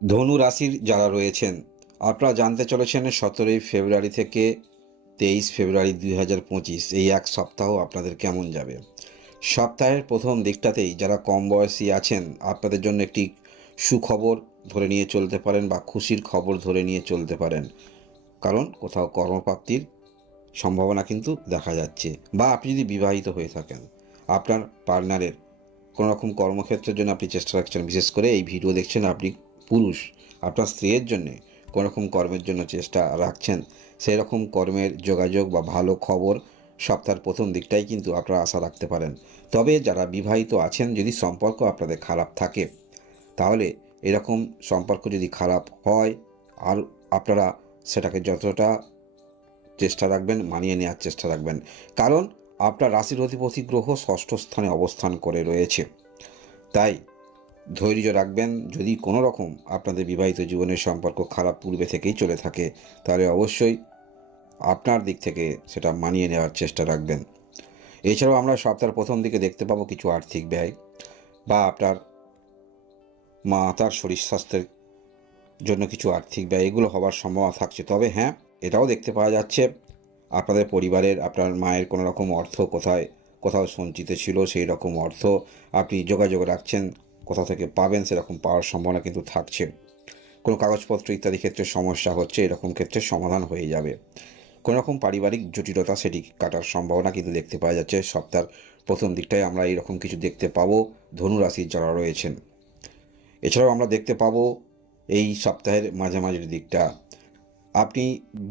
ধনু রাশির যারা রয়েছেন, আপনারা জানতে চলেছেন 17ই ফেব্রুয়ারি থেকে 23 ফেব্রুয়ারি 2025 এই এক সপ্তাহ আপনাদের কেমন যাবে। সপ্তাহের প্রথম দিকটাতেই যারা কম বয়সী আছেন, আপনাদের জন্য একটি সুখবর ধরে নিয়ে চলতে পারেন বা খুশির খবর ধরে নিয়ে চলতে পারেন। কারণ কোথাও কর্মপ্রাপ্তির সম্ভাবনা কিন্তু দেখা যাচ্ছে। বা আপনি যদি বিবাহিত হয়ে থাকেন, আপনার পার্টনারের কোনো রকম কর্মক্ষেত্রের জন্য আপনি চেষ্টা রাখছেন, বিশেষ করে এই ভিডিও দেখছেন আপনি পুরুষ, আপনার স্ত্রীর জন্যে কোনো রকম কর্মের জন্য চেষ্টা রাখছেন, সেই রকম কর্মের যোগাযোগ বা ভালো খবর সপ্তাহের প্রথম দিকটাই কিন্তু আপনারা আশা রাখতে পারেন। তবে যারা বিবাহিত আছেন, যদি সম্পর্ক আপনাদের খারাপ থাকে, তাহলে এরকম সম্পর্ক যদি খারাপ হয়, আর আপনারা সেটাকে যতটা চেষ্টা রাখবেন, মানিয়ে নেওয়ার চেষ্টা রাখবেন। কারণ আপনার রাশির অধিপতি গ্রহ ষষ্ঠ স্থানে অবস্থান করে রয়েছে। তাই ধৈর্য রাখবেন। যদি কোনো রকম আপনাদের বিবাহিত জীবনের সম্পর্ক খারাপ পূর্বে থেকেই চলে থাকে, তাহলে অবশ্যই আপনার দিক থেকে সেটা মানিয়ে নেওয়ার চেষ্টা রাখবেন। এছাড়াও আমরা সপ্তাহের প্রথম দিকে দেখতে পাবো কিছু আর্থিক ব্যয় বা আপনার মাতার শরীর স্বাস্থ্যের জন্য কিছু আর্থিক ব্যয়, এগুলো হওয়ার সম্ভাবনা থাকছে। তবে হ্যাঁ, এটাও দেখতে পাওয়া যাচ্ছে আপনাদের পরিবারের, আপনার মায়ের কোনো রকম অর্থ কোথাও সঞ্চিত ছিল, সেই রকম অর্থ আপনি যোগাযোগ রাখছেন, কোথা থেকে পাবেন সেরকম পাওয়ার সম্ভাবনা কিন্তু থাকছে। কোনো কাগজপত্র ইত্যাদি ক্ষেত্রে সমস্যা হচ্ছে, এরকম ক্ষেত্রে সমাধান হয়ে যাবে। কোনো রকম পারিবারিক জটিলতা, সেটি কাটার সম্ভাবনা কিন্তু দেখতে পাওয়া যাচ্ছে। সপ্তাহের প্রথম দিকটায় আমরা এইরকম কিছু দেখতে পাবো ধনু রাশির যারা রয়েছেন। এছাড়াও আমরা দেখতে পাবো এই সপ্তাহের মাঝামাঝির দিকটা আপনি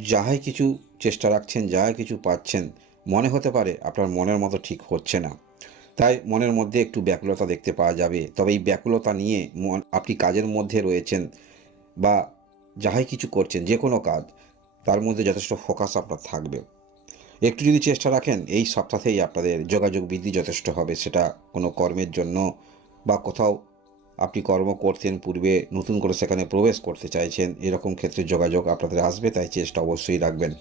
যাহাই কিছু চেষ্টা রাখছেন, যাহাই কিছু পাচ্ছেন, মনে হতে পারে আপনার মনের মতো ঠিক হচ্ছে না। তাই মনের মধ্যে একটু ব্যাকুলতা দেখতে পাওয়া যাবে। তবে এই ব্যাকুলতা নিয়ে আপনি কাজের মধ্যে রয়েছেন বা যাহাই কিছু করছেন, যে কোনো কাজ, তার মধ্যে যথেষ্ট ফোকাস আপনার থাকবে। একটু যদি চেষ্টা রাখেন, এই সপ্তাহেই আপনাদের যোগাযোগ বৃদ্ধি যথেষ্ট হবে। সেটা কোনো কর্মের জন্য বা কোথাও আপনি কর্ম করতেন পূর্বে, নতুন করে সেখানে প্রবেশ করতে চাইছেন, এরকম ক্ষেত্রে যোগাযোগ আপনাদের আসবে। তাই চেষ্টা অবশ্যই রাখবেন।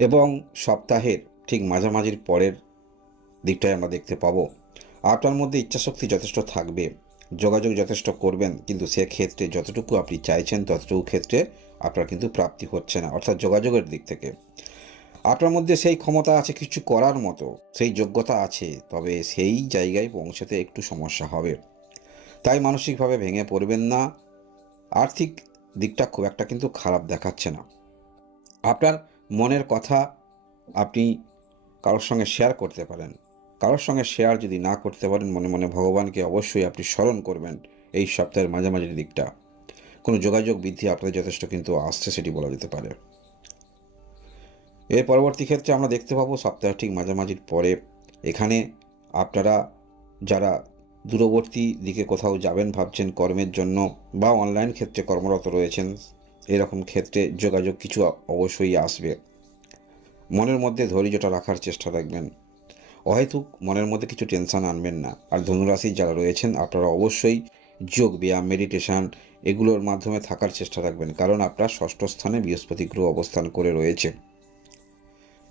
এবং সপ্তাহের ঠিক মাঝামাঝির পরের দিকটায় আমরা দেখতে পাবো আপনার মধ্যে ইচ্ছাশক্তি যথেষ্ট থাকবে, যোগাযোগ যথেষ্ট করবেন, কিন্তু সেক্ষেত্রে যতটুকু আপনি চাইছেন ততটুকু ক্ষেত্রে আপনার কিন্তু প্রাপ্তি হচ্ছে না। অর্থাৎ যোগাযোগের দিক থেকে আপনার মধ্যে সেই ক্ষমতা আছে কিছু করার মতো, সেই যোগ্যতা আছে, তবে সেই জায়গায় পৌঁছাতে একটু সমস্যা হবে। তাই মানসিকভাবে ভেঙে পড়বেন না। আর্থিক দিকটা খুব একটা কিন্তু খারাপ দেখাচ্ছে না। আপনার মনের কথা আপনি কারোর সঙ্গে শেয়ার করতে পারেন। কারোর সঙ্গে শেয়ার যদি না করতে পারেন, মনে মনে ভগবানকে অবশ্যই আপনি স্মরণ করবেন। এই সপ্তাহের মাঝামাঝির দিকটা কোনো যোগাযোগ বৃদ্ধি আপনাদের যথেষ্ট কিন্তু আসছে, সেটি বলা যেতে পারে। এর পরবর্তী ক্ষেত্রে আমরা দেখতে পাবো সপ্তাহের ঠিক মাঝামাঝির পরে এখানে আপনারা যারা দূরবর্তী দিকে কোথাও যাবেন ভাবছেন কর্মের জন্য বা অনলাইন ক্ষেত্রে কর্মরত রয়েছেন, এরকম ক্ষেত্রে যোগাযোগ কিছু অবশ্যই আসবে। মনের মধ্যে ধৈর্যটা রাখার চেষ্টা রাখবেন। অহেতুক মনের মধ্যে কিছু টেনশন আনবেন না। আর ধনুরাশি যারা রয়েছেন, আপনারা অবশ্যই যোগ ব্যায়াম, মেডিটেশান, এগুলোর মাধ্যমে থাকার চেষ্টা রাখবেন। কারণ আপনার ষষ্ঠ স্থানে বৃহস্পতি গ্রহ অবস্থান করে রয়েছে।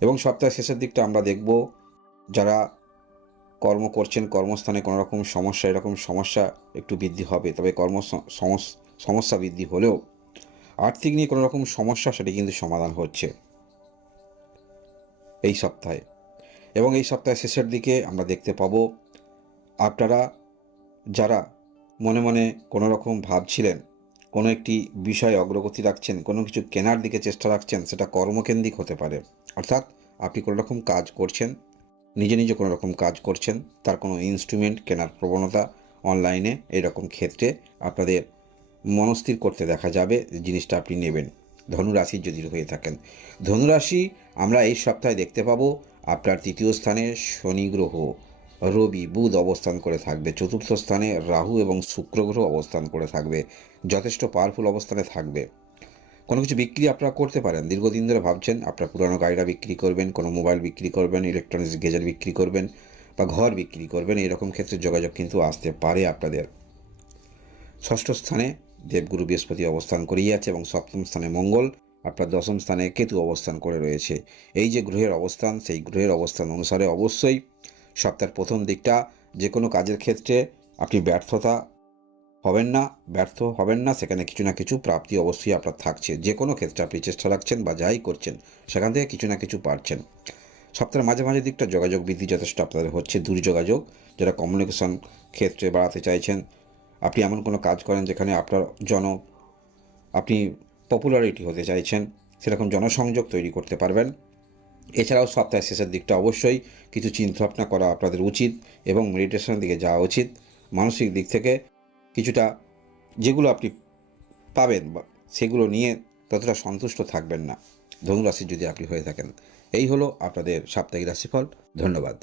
এবং সপ্তাহের শেষের দিকটা আমরা দেখব যারা কর্ম করছেন, কর্মস্থানে কোনো রকম সমস্যা, এরকম সমস্যা একটু বৃদ্ধি হবে। তবে সমস্যা বৃদ্ধি হলেও আর্থিক নিয়ে কোনো রকম সমস্যা, সেটি কিন্তু সমাধান হচ্ছে এই সপ্তাহে। এবং এই সপ্তাহের শেষের দিকে আমরা দেখতে পাবো আপনারা যারা মনে মনে কোনো রকম ভাবছিলেন, কোনো একটি বিষয়ে অগ্রগতি রাখছেন, কোনো কিছু কেনার দিকে চেষ্টা রাখছেন, সেটা কর্মকেন্দ্রিক হতে পারে। অর্থাৎ আপনি কোনো রকম কাজ করছেন, নিজে নিজে কোনো রকম কাজ করছেন, তার কোনো ইনস্ট্রুমেন্ট কেনার প্রবণতা অনলাইনে, এরকম ক্ষেত্রে আপনাদের মনস্থির করতে দেখা যাবে জিনিসটা আপনি নেবেন, ধনুরাশির যদি হয়ে থাকেন। ধনুরাশি আমরা এই সপ্তাহে দেখতে পাবো আপনার তৃতীয় স্থানে শনি গ্রহ, রবি, বুধ অবস্থান করে থাকবে। চতুর্থ স্থানে রাহু এবং শুক্র গ্রহ অবস্থান করে থাকবে, যথেষ্ট পাওয়ারফুল অবস্থানে থাকবে। কোনো কিছু বিক্রি আপনারা করতে পারেন। দীর্ঘদিন ধরে ভাবছেন আপনার পুরানো গাড়িটা বিক্রি করবেন, কোনো মোবাইল বিক্রি করবেন, ইলেকট্রনিক্স গেজেট বিক্রি করবেন বা ঘর বিক্রি করবেন, এরকম ক্ষেত্রে যোগাযোগ কিন্তু আসতে পারে আপনাদের। ষষ্ঠ স্থানে দেবগুরু বৃহস্পতি অবস্থান করেই আছে এবং সপ্তম স্থানে মঙ্গল, আপনার দশম স্থানে কেতু অবস্থান করে রয়েছে। এই যে গ্রহের অবস্থান, সেই গ্রহের অবস্থান অনুসারে অবশ্যই সপ্তাহের প্রথম দিকটা যে কোনো কাজের ক্ষেত্রে আপনি ব্যর্থতা হবেন না, ব্যর্থ হবেন না, সেখানে কিছু না কিছু প্রাপ্তি অবশ্যই আপনার থাকছে। যে কোনো ক্ষেত্রে আপনি চেষ্টা রাখছেন বা যাই করছেন, সেখান থেকে কিছু না কিছু পাচ্ছেন। সপ্তাহের মাঝে দিকটা যোগাযোগ বৃদ্ধি যথেষ্ট আপনাদের হচ্ছে, দূর যোগাযোগ, যারা কমিউনিকেশন ক্ষেত্রে বাড়াতে চাইছেন, আপনি এমন কোনো কাজ করেন যেখানে আপনার আপনি পপুলারিটি হতে চাইছেন, সেরকম জনসংযোগ তৈরি করতে পারবেন। এছাড়াও সপ্তাহের শেষের দিকটা অবশ্যই কিছু চিন্তাভাবনা করা আপনাদের উচিত এবং মেডিটেশনের দিকে যাওয়া উচিত। মানসিক দিক থেকে কিছুটা যেগুলো আপনি পাবেন বা সেগুলো নিয়ে ততটা সন্তুষ্ট থাকবেন না, ধনুরাশির যদি আপনি হয়ে থাকেন। এই হলো আপনাদের সাপ্তাহিক রাশিফল। ধন্যবাদ।